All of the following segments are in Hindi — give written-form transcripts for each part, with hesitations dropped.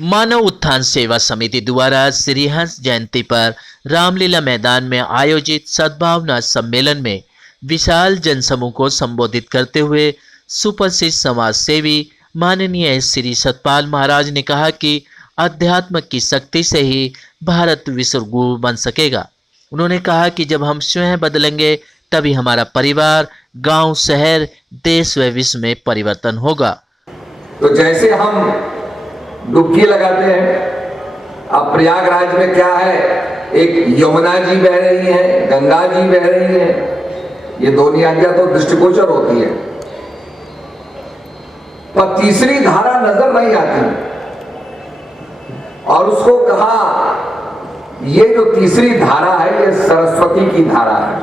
मानव उत्थान सेवा समिति द्वारा श्री हंस जयंती पर रामलीला मैदान में आयोजित सद्भावना सम्मेलन में विशाल जनसमूह को संबोधित करते हुए सुप्रसिद्ध समाज सेवी माननीय श्री सतपाल महाराज ने कहा कि अध्यात्म की शक्ति से ही भारत विश्व गुरु बन सकेगा। उन्होंने कहा कि जब हम स्वयं बदलेंगे तभी हमारा परिवार, गांव, शहर, देश व विश्व में परिवर्तन होगा। तो जैसे हम डुबकी लगाते हैं, अब प्रयागराज में क्या है, एक यमुना जी बह रही है, गंगा जी बह रही है, ये दोनों आज्ञा तो दृष्टिगोचर होती है, पर तीसरी धारा नजर नहीं आती। और उसको कहा ये जो तीसरी धारा है ये सरस्वती की धारा है,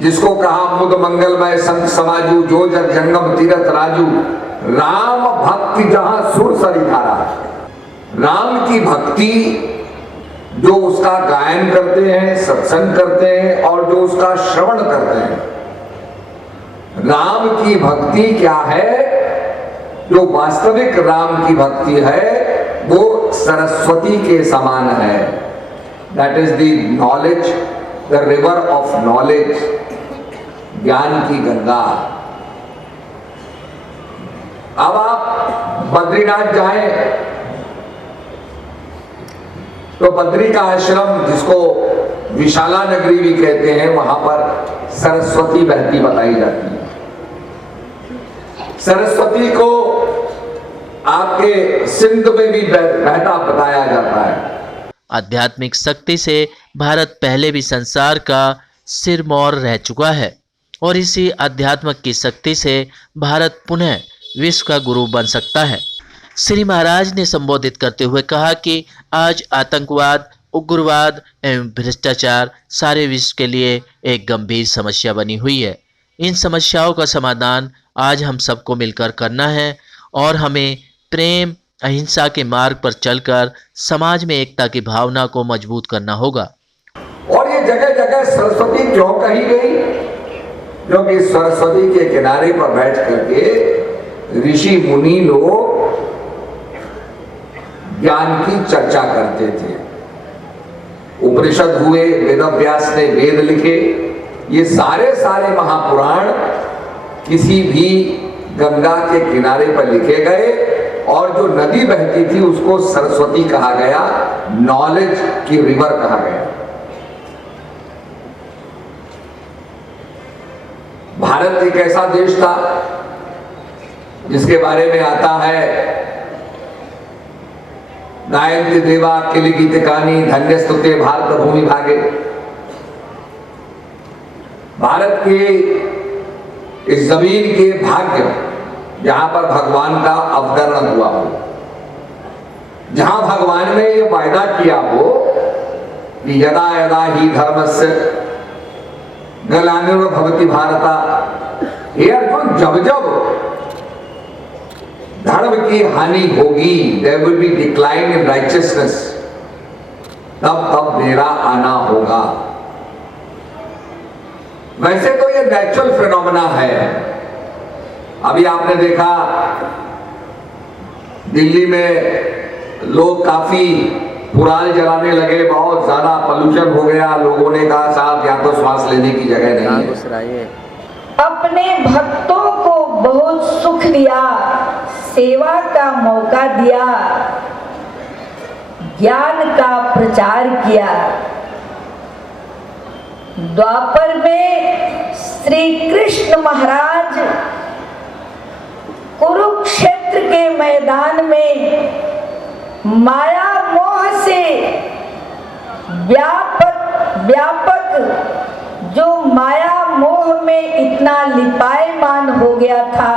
जिसको कहा मुद मंगलमय संत समाजू, जो जग जंगम तीरथ राजू, राम भक्ति जहां सुर सरी धारा। राम की भक्ति जो उसका गायन करते हैं, सत्संग करते हैं और जो उसका श्रवण करते हैं, राम की भक्ति क्या है, जो वास्तविक राम की भक्ति है वो सरस्वती के समान है। That is the knowledge, the river of knowledge, ज्ञान की गंगा। अब आप बद्रीनाथ जाएं तो बद्री का आश्रम, जिसको विशाला नगरी भी कहते हैं, वहां पर सरस्वती बहती बताई जाती है। सरस्वती को आपके सिंध में भी बहता बताया जाता है। आध्यात्मिक शक्ति से भारत पहले भी संसार का सिरमौर रह चुका है और इसी अध्यात्म की शक्ति से भारत पुनः विश्व का गुरु बन सकता है। श्री महाराज ने संबोधित करते हुए कहा कि आज आतंकवाद, उग्रवाद एवं भ्रष्टाचार सारे विश्व के लिए एक गंभीर समस्या बनी हुई है। इन समस्याओं का समाधान आज हम सबको मिलकर करना है और हमें प्रेम, अहिंसा के मार्ग पर चलकर समाज में एकता की भावना को मजबूत करना होगा। और ये जगह जगह सरस्वती क्यों कही गई? क्योंकि सरस्वती के किनारे पर बैठ करके ऋषि मुनि लोग ज्ञान की चर्चा करते थे। उपनिषद हुए, वेदव्यास ने वेद लिखे, ये सारे महापुराण किसी भी गंगा के किनारे पर लिखे गए और जो नदी बहती थी उसको सरस्वती कहा गया, नॉलेज की रिवर कहा गया। भारत एक ऐसा देश था जिसके बारे में आता है, गायन्ति देवा किल गीतिकानि धन्यस्तुते भारत भूमि भागे। भारत के इस जमीन के भाग्य, जहां पर भगवान का अवतरण हुआ हो, जहां भगवान ने ये वायदा किया हो कि यदा यदा ही धर्मस्य ग्लानिर्भवति भारता, हे अर्जुन, जब जब धर्म की हानि होगी, there will be decline in righteousness, तब तब मेरा आना होगा। वैसे तो ये नेचुरल फिनोमेना है। अभी आपने देखा दिल्ली में लोग काफी पुराल जलाने लगे, बहुत ज्यादा पोल्यूशन हो गया। लोगों ने कहा साहब यहाँ तो सांस लेने की जगह नहीं है। अपने भक्तों को बहुत सुख दिया, सेवा का मौका दिया, ज्ञान का प्रचार किया। द्वापर में श्री कृष्ण महाराज कुरुक्षेत्र के मैदान में माया मोह से व्यापक जो माया मोह में इतना लिपायमान हो गया था,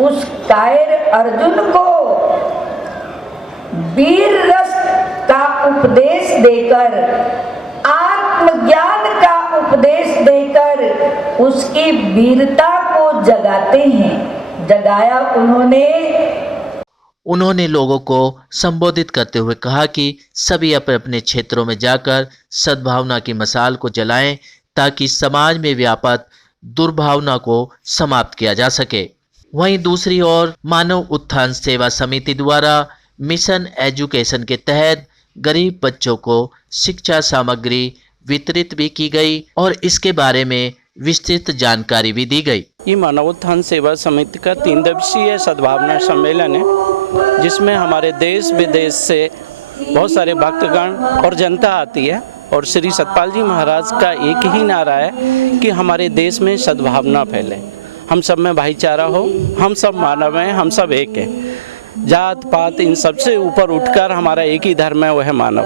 उस कायर अर्जुन को वीर रस का उपदेश देकर, आत्मज्ञान का उपदेश देकर उसकी वीरता को जगाते हैं। जगाया उन्होंने लोगों को संबोधित करते हुए कहा कि सभी अपने अपने क्षेत्रों में जाकर सद्भावना की मशाल को जलाएं ताकि समाज में व्याप्त दुर्भावना को समाप्त किया जा सके। वहीं दूसरी ओर मानव उत्थान सेवा समिति द्वारा मिशन एजुकेशन के तहत गरीब बच्चों को शिक्षा सामग्री वितरित भी की गई और इसके बारे में विस्तृत जानकारी भी दी गई। ये मानवोत्थान सेवा समिति का 3 दिवसीय सद्भावना सम्मेलन है, जिसमें हमारे देश विदेश से बहुत सारे भक्तगण और जनता आती है। और श्री सतपाल जी महाराज का एक ही नारा है कि हमारे देश में सद्भावना फैले, हम सब में भाईचारा हो, हम सब मानव हैं, हम सब एक हैं। जात पात इन सबसे ऊपर उठकर हमारा एक ही धर्म है, वह है मानव।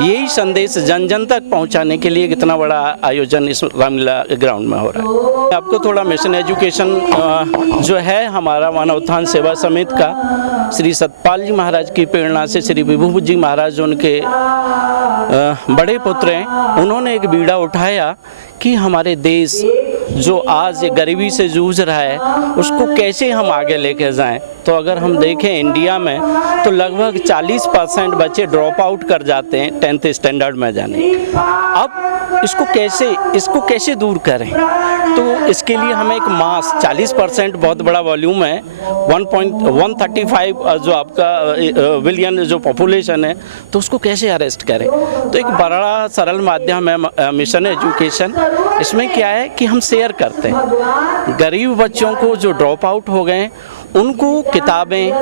यही संदेश जन जन तक पहुंचाने के लिए कितना बड़ा आयोजन इस रामलीला ग्राउंड में हो रहा है। आपको थोड़ा मिशन एजुकेशन जो है हमारा मानव उत्थान सेवा समिति का, श्री सतपाल जी महाराज की प्रेरणा से श्री विभू जी महाराज उनके बड़े पुत्र हैं, उन्होंने एक बीड़ा उठाया कि हमारे देश जो आज ये गरीबी से जूझ रहा है उसको कैसे हम आगे लेके जाएं। तो अगर हम देखें इंडिया में तो लगभग 40% बच्चे ड्रॉप आउट कर जाते हैं 10th स्टैंडर्ड में जाने। अब इसको कैसे दूर करें, तो इसके लिए हमें एक मास 40% बहुत बड़ा वॉल्यूम है, 1.135 जो आपका बिलियन जो पॉपुलेशन है, तो उसको कैसे अरेस्ट करें। तो एक बड़ा सरल माध्यम है मिशन एजुकेशन। इसमें क्या है कि हम शेयर करते हैं गरीब बच्चों को जो ड्रॉप आउट हो गए उनको किताबें,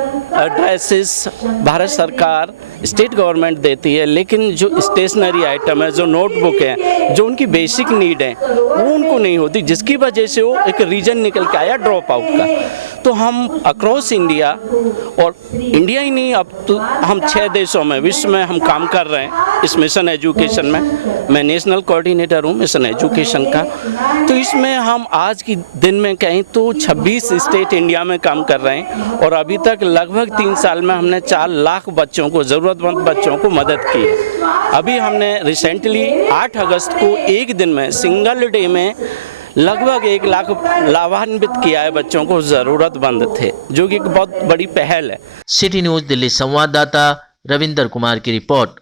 ड्रेसेस भारत सरकार स्टेट गवर्नमेंट देती है, लेकिन जो स्टेशनरी आइटम है, जो नोटबुक है, जो उनकी बेसिक नीड है वो उनको नहीं होती, जिसकी वजह से वो एक रीजन निकल के आया ड्रॉप आउट का। तो हम अक्रॉस इंडिया, और इंडिया ही नहीं, अब तो हम 6 देशों में विश्व में हम काम कर रहे हैं इस मिशन एजुकेशन में। मैं नेशनल कोऑर्डिनेटर हूँ मिशन एजुकेशन का। तो इसमें हम आज की दिन में कहें तो 26 स्टेट इंडिया में काम कर रहे हैं, और अभी तक लगभग 3 साल में हमने 4 लाख बच्चों को, ज़रूरतमंद बच्चों को मदद की है। अभी हमने रिसेंटली 8 अगस्त को एक दिन में सिंगल डे में लगभग 1 लाख लाभान्वित किया है बच्चों को, ज़रूरतमंद थे, जो कि एक बहुत बड़ी पहल है। सिटी न्यूज़ दिल्ली संवाददाता रविंदर कुमार की रिपोर्ट।